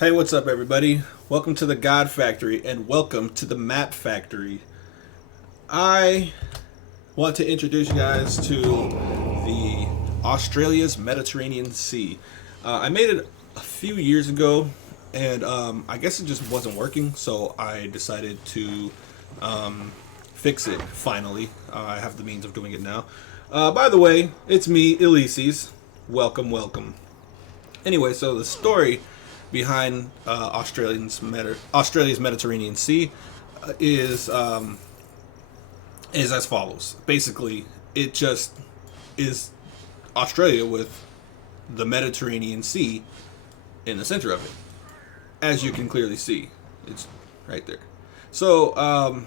Hey, what's up, everybody? Welcome to the God Factory and welcome to the Map Factory. I want to introduce you guys to the Australia's Mediterranean Sea. I made it a few years ago, and I guess it just wasn't working, so I decided to fix it finally. I have the means of doing it now. By the way, it's me, Elises. Welcome, welcome. Anyway, so the story behind Australia's Mediterranean Sea is as follows. Basically, it just is Australia with the Mediterranean Sea in the center of it, as you can clearly see. It's right there. So,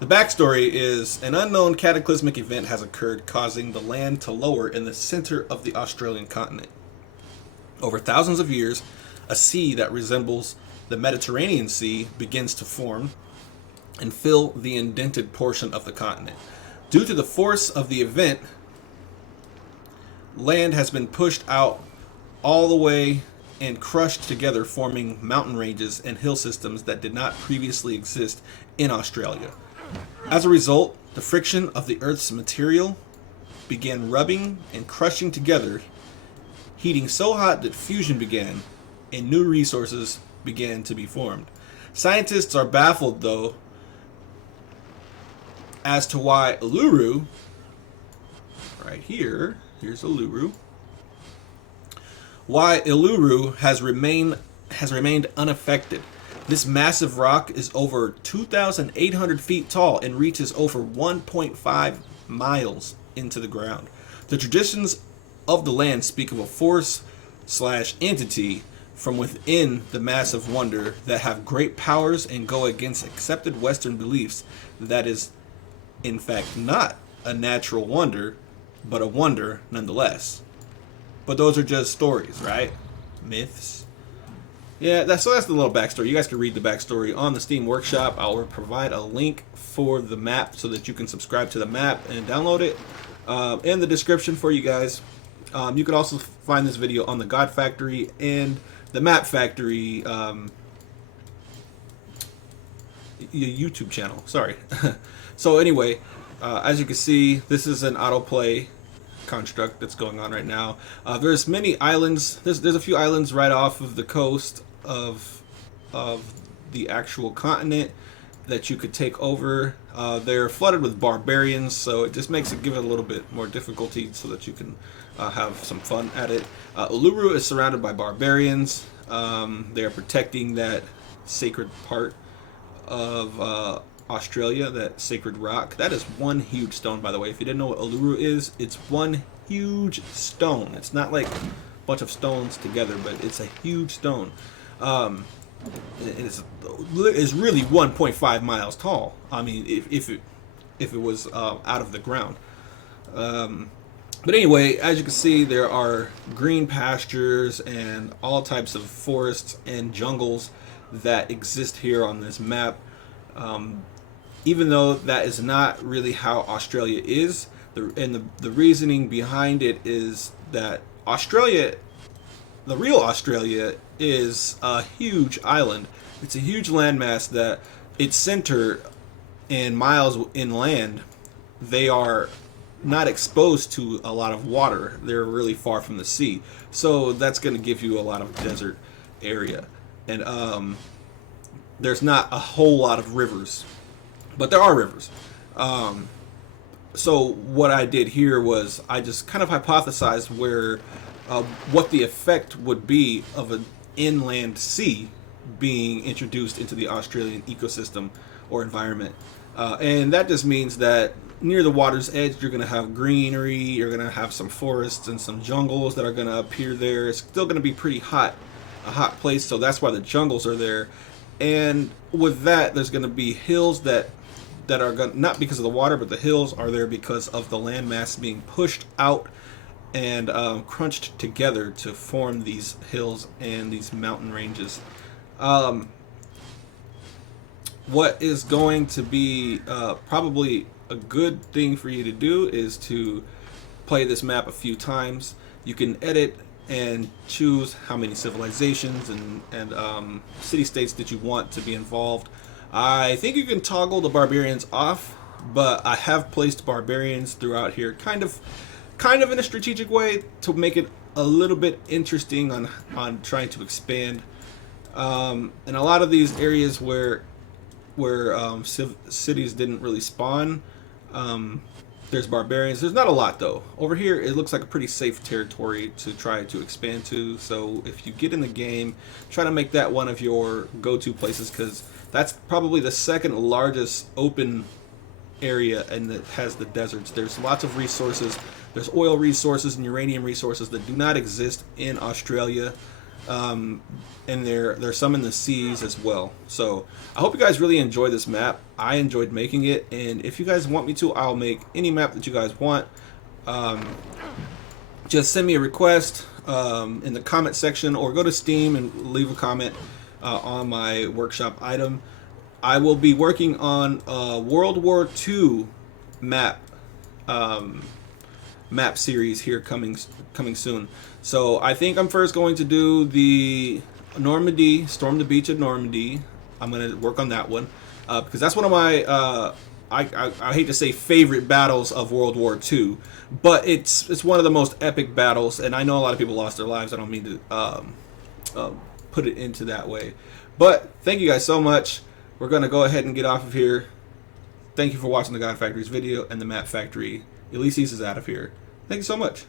the backstory is an unknown cataclysmic event has occurred, causing the land to lower in the center of the Australian continent. Over thousands of years, a sea that resembles the Mediterranean Sea begins to form and fill the indented portion of the continent. Due to the force of the event, land has been pushed out all the way and crushed together, forming mountain ranges and hill systems that did not previously exist in Australia. As a result, the friction of the Earth's material began rubbing and crushing together, heating so hot that fusion began and new resources began to be formed. Scientists are baffled, though, as to why Uluru, right here, here's Uluru, why Uluru has remained unaffected. This massive rock is over 2,800 feet tall and reaches over 1.5 miles into the ground. The traditions of the land speak of a force/entity from within the massive wonder that have great powers and go against accepted Western beliefs that is, in fact, not a natural wonder, but a wonder nonetheless. But those are just stories, right? Myths. Yeah, that's the little backstory. You guys can read the backstory on the Steam Workshop. I'll provide a link for the map so that you can subscribe to the map and download it in the description for you guys. You can also find this video on the God Factory and the Map Factory YouTube channel. Sorry. So anyway, as you can see, this is an autoplay construct that's going on right now. There's many islands. There's a few islands right off of the coast of the actual continent that you could take over. They're flooded with barbarians, so it just makes it give it a little bit more difficulty so that you can have some fun at it. Uluru is surrounded by barbarians. They are protecting that sacred part of Australia, that sacred rock. That is one huge stone, by the way. If you didn't know what Uluru is, it's one huge stone. It's not like a bunch of stones together, but it's a huge stone. It's really 1.5 miles tall. I mean, if it was out of the ground. But anyway, as you can see, there are green pastures and all types of forests and jungles that exist here on this map. Even though that is not really how Australia is, the reasoning behind it is that Australia, the real Australia, is a huge island. It's a huge landmass that its center and miles inland, they are not exposed to a lot of water. They're really far from the sea. So that's going to give you a lot of desert area. And there's not a whole lot of rivers. But there are rivers. So what I did here was I just kind of hypothesized what the effect would be of an inland sea being introduced into the Australian ecosystem or environment. And that just means that near the water's edge, you're going to have greenery, you're going to have some forests and some jungles that are going to appear there. It's still going to be pretty hot, a hot place, so that's why the jungles are there. And with that, there's going to be hills that are going, not because of the water, but the hills are there because of the landmass being pushed out and crunched together to form these hills and these mountain ranges. What is going to be probably a good thing for you to do is to play this map a few times. You can edit and choose how many civilizations and city-states that you want to be involved. I think you can toggle the barbarians off, but I have placed barbarians throughout here, kind of in a strategic way to make it a little bit interesting on trying to expand. In a lot of these areas where cities didn't really spawn, there's barbarians. There's not a lot though. Over here, it looks like a pretty safe territory to try to expand to. So if you get in the game, try to make that one of your go-to places, because that's probably the second largest open area, and it has the deserts. There's lots of resources. There's oil resources and uranium resources that do not exist in Australia. And there's some in the seas as well. So I hope you guys really enjoy this map. I enjoyed making it, and if you guys want me to, I'll make any map that you guys want. Just send me a request in the comment section, or go to Steam and leave a comment on my workshop item. I will be working on a World War II map series here coming soon. So I think I'm first going to do the Normandy, storm the beach at Normandy. I'm going to work on that one because that's one of my I hate to say favorite battles of World War II, but it's one of the most epic battles, and I know a lot of people lost their lives. I don't mean to put it into that way, but thank you guys so much. We're going to go ahead and get off of here. Thank you for watching the God Factory's video and the Map Factory. Ulysses is out of here. Thank you so much.